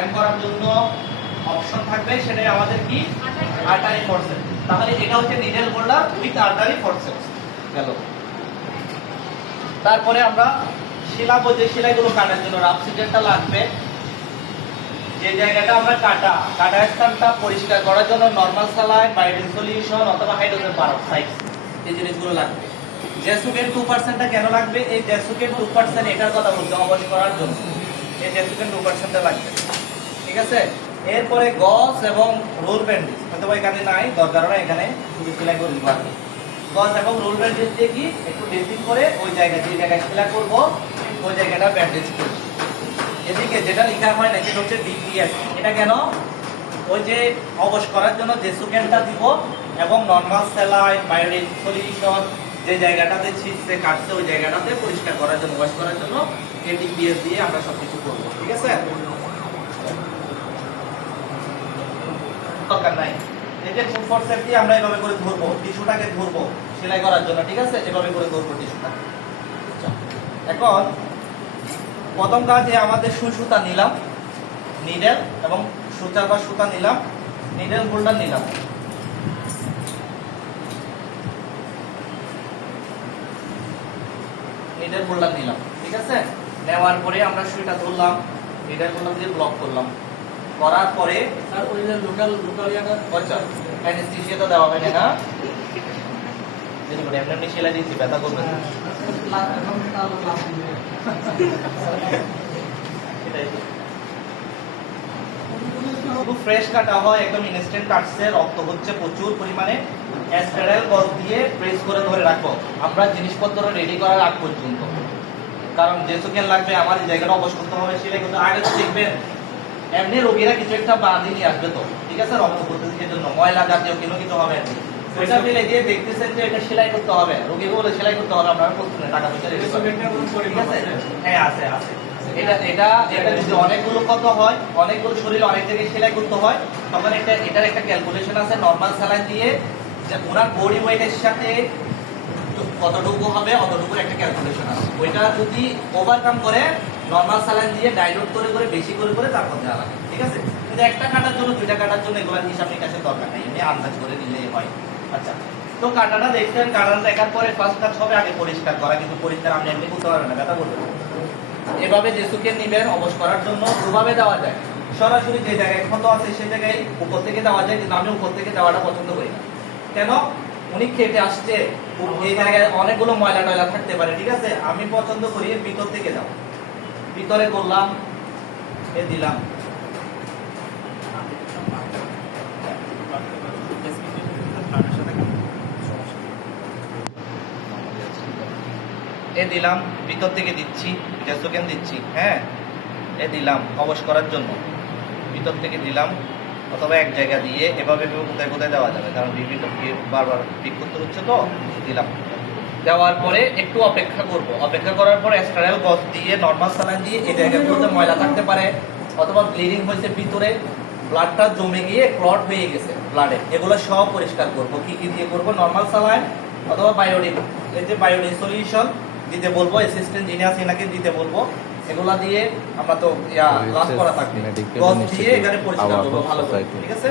Jam করার জন্য option থাকবে, সেটাই আমাদের কি আর্টারি ফোর্সেপস। তাহলে এটা হচ্ছে নিডল হোল্ডার উইথ আর্টারি ফোর্সেপস গেল। তারপরে আমরা শিলাবো, যে সেলাইগুলো কাটার জন্য রাফ সিজারটা লাগবে। যে জায়গাটা আমরা কাটা স্থানটা পরিষ্কার করার জন্য নরমাল স্যালাইন, বায়োডিন সলিউশন অথবা হাইড্রোজেন পারঅক্সাইড এই জিনিসগুলো লাগবে। জেসুকেন 2%টা কেন লাগবে? এই জেসুকেন 2% এটার কথা বলতে অবশ করার জন্য এই জেসুকেন 2%টা লাগবে, ঠিক আছে। এরপরে গজ এবং রোল ব্যান্ডেজ, হয়তো এখানে নাই, দরকার না, এখানে শুধু সেলাই করে দিতে পারবে। গজ এবং রোল ব্যান্ডেজ দিয়ে কি একটু ড্রেসিং করে ওই জায়গায় যে জায়গায় সেলাই করবো ওই জায়গাটা ব্যান্ডেজ করব। এদিকে যেটা লেখা হয় না সেটা হচ্ছে ডিপিএস। এটা কেন? ওই যে অবশ করার জন্য জেসুকেনটা দিব এবং নরমাল স্যালাইন, বায়োডিন সলিউশন যে জায়গাটাতে ছিটছে কাটছে ওই জায়গাটাতে পরিষ্কার করার জন্য, ওয়াশ করার জন্য এই ডিপিএস দিয়ে আমরা সবকিছু করব, ঠিক আছে। দরকার নাই, এই যে ফুড ফোর্সেপ দিয়ে আমরা এভাবে করে ধরবো, টিস্যুটাকে ধরবো সেলাই করার জন্য, ঠিক আছে, এভাবে করে ধরবো টিস্যুটা। এখন প্রথম কাজে আমাদের সুই সুতা নিলাম, নিডেল এবং সুতা বা সুতা নিলাম, নিডেল হোল্ডার নিলাম। নিডেল হোল্ডার নিলাম, ঠিক আছে। নেওয়ার পরে আমরা সুইটা ধরলাম, নিডেল হোল্ডার দিয়ে ব্লক করলাম। করার পরে আর ওই যে লোকাল ইয়াটা আচ্ছা অ্যানেস্থেসিয়া তো দেওয়া হবে না, যদি বলে এমনি সেলাই দিচ্ছি ব্যথা করবে না। এখন তাহলে লাভ দিবে। সেটাই খুব ফ্রেশ কাটা হয়, একদম ইনস্ট্যান্ট কাটছে, রক্ত হচ্ছে প্রচুর পরিমাণে। অ্যাসপেরাল গজ দিয়ে প্রেস করে ধরে রাখবো আমরা জিনিসপত্র রেডি করার আগ পর্যন্ত, কারণ জেসুকেন লাগবে, আমার এই জায়গাটা অবশ করতে হবে, সেলাই করতে। আগে তো দেখবেন এমনি রোগীরা কিছু একটা বাঁধি নিয়ে আসবে তো, ঠিক আছে, রক্ত প্রতিরোধের জন্য ময়লা জাতীয় কোনো কিছু হবে না, ওইটা ফেলে দিয়ে দেখতেছেন যে এটা সেলাই করতে হবে, রোগীকে বলে সেলাই করতে হবে, আপনারা করছেন টাকা পয়সা রেডি করবেন, ঠিক আছে। হ্যাঁ আছে আছে। এটা এটা এটা যদি অনেকগুলো কত হয়, অনেকগুলো শরীর অনেক জায়গায় সেলাই করতে হয়, তখন এটার একটা ক্যালকুলেশন আছে নরমাল স্যালাইন দিয়ে, যে ওনার বডি ওয়েটের সাথে কতটুকু হবে অতটুকুর একটা ক্যালকুলেশন আছে। ওইটা যদি ওভারকাম করে নরমাল স্যালাইন দিয়ে ডাইলুট করে করে বেশি করে করে তারপর দেওয়া লাগে, ঠিক আছে। কিন্তু একটা কাটার জন্য দুইটা কাটার জন্য এগুলো হিসাব নিকাশের দরকার নেই, এমনি আন্দাজ করে নিলেই হয়। আচ্ছা, তো কাটাটা দেখছেন, কাটাটা দেখার পরে ফার্স্ট কাজ হবে আগে পরিষ্কার করা, কিন্তু পরিষ্কার আপনি এমনি করতে পারবেন না, ব্যথা করবে। এভাবে জেসুকেন নিবেন অবশ করার জন্য, দুভাবে দেওয়া যায়। সরাসরি যে জায়গায় ক্ষত আছে সেই জায়গায় উপর থেকে দেওয়া যায়, কিন্তু আমি উপর থেকে দেওয়াটা পছন্দ করি না। কেন? উনি খেতে আসছে, এই জায়গায় অনেকগুলো ময়লা টয়লা থাকতে পারে, ঠিক আছে। আমি পছন্দ করি ভিতর থেকে দাও, ভিতরে করলাম, এ দিলাম, এ দিলাম, ভিতর থেকে দিচ্ছি, জেসুকেন দিচ্ছি, হ্যাঁ, এ দিলাম অবশ করার জন্য, ভিতর থেকে দিলাম, অথবা এক জায়গা দিয়ে এভাবে কোথায় কোথায় দেওয়া যাবে, কারণ বিভিন্ন বারবার পিক করতে হচ্ছে তো। দিলাম, দেওয়ার পরে একটু অপেক্ষা করব, অপেক্ষা করার পরে স্টেরাইল গজ দিয়ে নরমাল স্যালাইন দিয়ে এই জায়গাগুলোতে ময়লা থাকতে পারে, অথবা ব্লিডিং হয়েছে ভিতরে, ব্লাডটা জমে গিয়ে ক্লট হয়ে গেছে ব্লাডে, এগুলো সব পরিষ্কার করব। কি কি দিয়ে করব? নরমাল স্যালাইন অথবা বায়োডিন, এই যে বায়োডিন সলিউশন দিতে বলবো, অ্যাসিস্ট্যান্ট যিনি আছে এনাকে দিতে বলবো। এগুলা দিয়ে আমরা তো লাস্ট করা থাকবে, গজ দিয়ে এখানে পরিষ্কার করব ভালো করে, ঠিক আছে।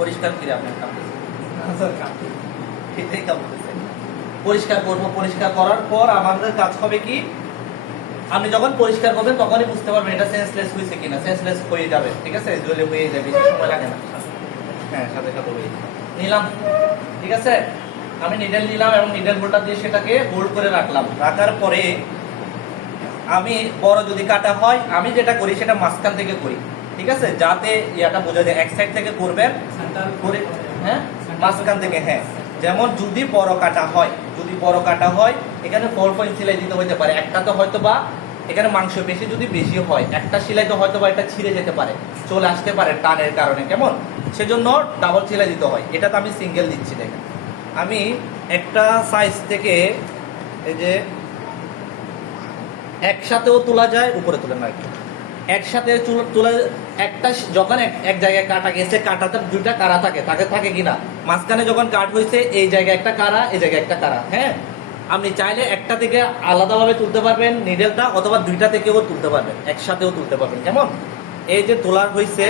পরিষ্কার করে আপনার পরিষ্কার করব। পরিষ্কার করার পর আমাদের কাজ হবে কি, আপনি যখন পরিষ্কার করবেন তখনই বুঝতে পারবেন এটা সেন্সলেস হয়েছে কিনা। সেন্সলেস হয়ে যাবে, ঠিক আছে, জলে হয়ে যাবে, বেশি সময় লাগে না, হ্যাঁ, সাথে সাথে হয়ে নিলাম, ঠিক আছে। আমি নিডেল নিলাম এবং নিডেল হোল্ডার দিয়ে সেটাকে হোল্ড করে রাখলাম। রাখার পরে আমি বড় যদি কাটা হয়, আমি যেটা করি সেটা মাঝখান থেকে করি, ঠিক আছে, যাতে ইয়াটা বোঝা যায়। এক সাইড থেকে করবেন করে, হ্যাঁ, মাঝখান থেকে, হ্যাঁ। যেমন যদি বড় কাটা হয়, এখানে 4 পয়েন্ট সেলাই দিতে হতে পারে, একটা তো হয়তো বা এখানে মাংস বেশি যদি বেশি হয়, একটা সেলাই তো হয়তো বা এটা ছিঁড়ে যেতে পারে, চলে আসতে পারে টানের কারণে, কেমন, সেজন্য ডাবল সেলাই দিতে হয়। এটা তো আমি সিঙ্গেল দিচ্ছি, দেখেন আমি একটা সাইজ থেকে এই যে একসাথেও তোলা যায়, উপরে তুলে না, একসাথে তোলা, একটা যখন এক জায়গায় কাটা গেছে, কাটাতে দুইটা কারা থাকে কিনা, মাঝখানে যখন কাট হয়েছে এই জায়গায় একটা কারা, এই জায়গায় একটা কারা, হ্যাঁ। আপনি চাইলে একটা থেকে আলাদাভাবে তুলতে পারবেন নিডেলটা, অথবা দুইটা থেকেও তুলতে পারবেন, একসাথেও তুলতে পারবেন, কেমন। এই যে তোলার হয়েছে,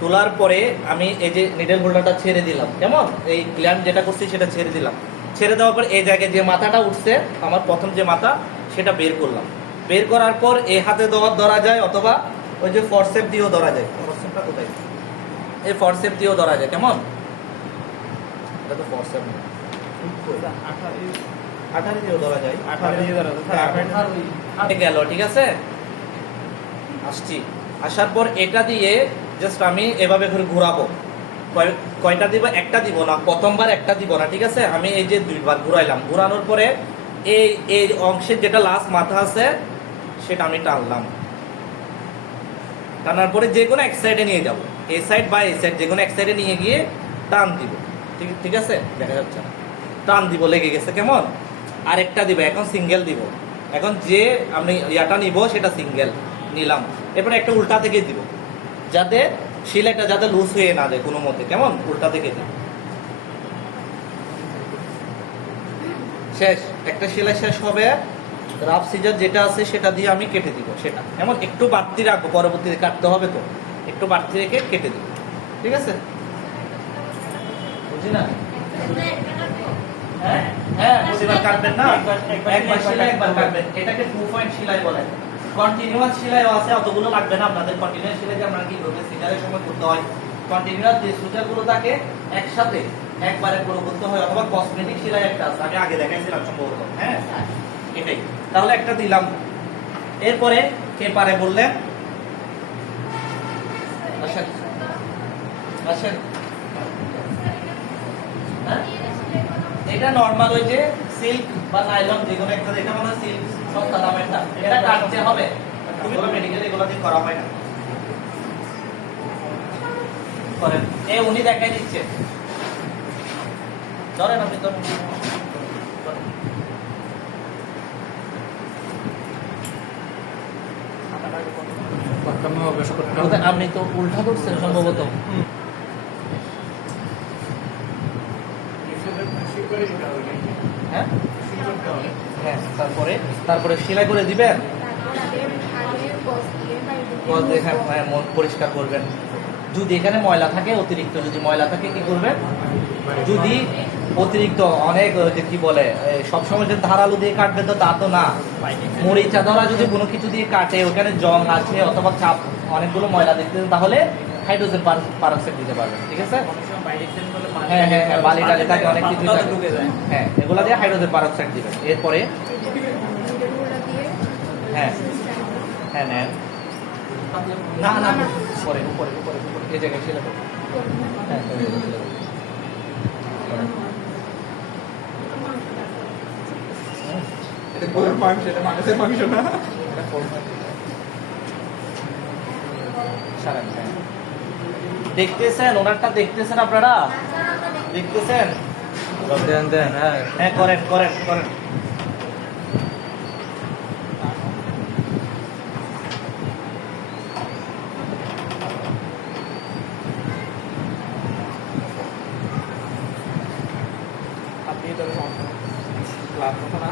তোলার পরে আমি এই যে নিডেল হোল্ডারটা ছেড়ে দিলাম, কেমন এই ক্ল্যাম্প যেটা করছি সেটা ছেড়ে দিলাম। ছেড়ে দেওয়ার পর এই জায়গায় যে মাথাটা উঠছে, আমার প্রথম যে মাথা সেটা বের করলাম। বের করার পর এই হাতে ধরা যায়, অথবা ওই যে ফরসেপ দিয়েও ধরা যায়। ফরসেপটা কোথায়? এই ফরসেপ দিয়েও ধরা যায়, কেমন? এটা তো ফরসেপ না, আঠারি দিয়েও ধরা যায়। গেল, ঠিক আছে। আসছি, আসার পর এটা দিয়ে জাস্ট আমি এভাবে করে ঘোরাবো। কয়টা দিব? একটা দিব না, প্রথমবার একটা দিব না, ঠিক আছে। আমি এই যে দুইবার ঘুরাইলাম, ঘুরানোর পরে এই এই অংশের যেটা লাস্ট মাথা আছে সেটা আমি টানলাম। টানার পরে যে কোনো এক সাইডে নিয়ে যাব, এই সাইড বা এই সাইড যে কোনো এক সাইডে নিয়ে গিয়ে টান দিব। ঠিক আছে, দেখা যাচ্ছে না, টান দিব, লেগে গেছে, কেমন। আরেকটা দিব, এখন সিঙ্গেল দিব। এখন যে আমি ইয়াটা নিব সেটা সিঙ্গেল নিলাম। এরপরে একটা উল্টা থেকে দিব, যাতে সেলাইটা যাতে লুজ হয়ে না যায় কোনো মতে, কেমন। উল্টা থেকে দিব, শেষ। একটা সেলাই শেষ হবে, রাফ সিজার যেটা আছে সেটা দিয়ে আমি কেটে দিব সেটা। এমন একটু বাড়তি রাখবো, পরবর্তীতে কাটতে হবে তো, একটু বাড়তি রেখে কেটে দিব, ঠিক আছে। বুঝি না? হ্যাঁ হ্যাঁ, প্রতিবার কাটবেন না, একবার সেলাই একবার কাটবেন। এটাকে 2 পয়েন্ট সেলাই বলে। কন্টিনিউয়াস সেলাইও আছে, অতগুলো লাগবে না আপনাদের। কন্টিনিউয়াস সেলাই যে আমরা কি করবে সিজারের সময় করতে হয়, কন্টিনিউয়াস যে সুতাগুলো থাকে একসাথে একবারে পুরো করতে হয়, অথবা কসমেটিক সেলাই একটা আছে, আমি আগে দেখাইছিলাম সম্ভবত। হ্যাঁ, এটাই। তাহলে একটা দিলাম। এরপরে কে পারে বললেন? আসেন আসেন। হ্যাঁ, এটা নরমাল ওই যে সিল্ক বা নাইলন যে কোনো একটা, এটা মানে সিল্ক সস্তা দামের একটা, এটা কাটতে হবে। তুমি মেডিকেল এগুলো দিয়ে করা হয় না, করেন। এই উনি দেখাই দিচ্ছে, ধরেন আপনি ধরেন। আপনি তো উল্টা করছেন সম্ভবত। হ্যাঁ হ্যাঁ, তারপরে সেলাই করে দিবেন, হ্যাঁ, মন পরিষ্কার করবেন। যদি এখানে ময়লা থাকে, অতিরিক্ত যদি ময়লা থাকে কি করবেন? যদি অতিরিক্ত অনেক যে কি বলে সবসময় যে ধারালো দিয়ে কাটবে তো তা তো না, মরিচা ধরা যদি কোনো কিছু দিয়ে কাটে, ওখানে জং আছে অথবা চাপ অনেকগুলো ময়লা দেখতে, তাহলে হাইড্রোজেন পারক্সাইড দিতে পারবেন, ঠিক আছে। হ্যাঁ হ্যাঁ হ্যাঁ, বালি টালি থাকে, অনেক কিছু থাকে, হ্যাঁ, এগুলা দিয়ে হাইড্রোজেন পারক্সাইড দিবেন। এরপরে হ্যাঁ হ্যাঁ নেন, না না, উপরে উপরে উপরে উপরে এই জায়গায় ছিল। হ্যাঁ, এটা গরুর মাংস, এটা মানুষের মাংস না। দেখতেছেন ওনারটা, দেখতেছেন আপনারা, দেখতেছেন? দেন দেন, হ্যাঁ হ্যাঁ, করেন করেন করেন। আপনি তো ক্লাস না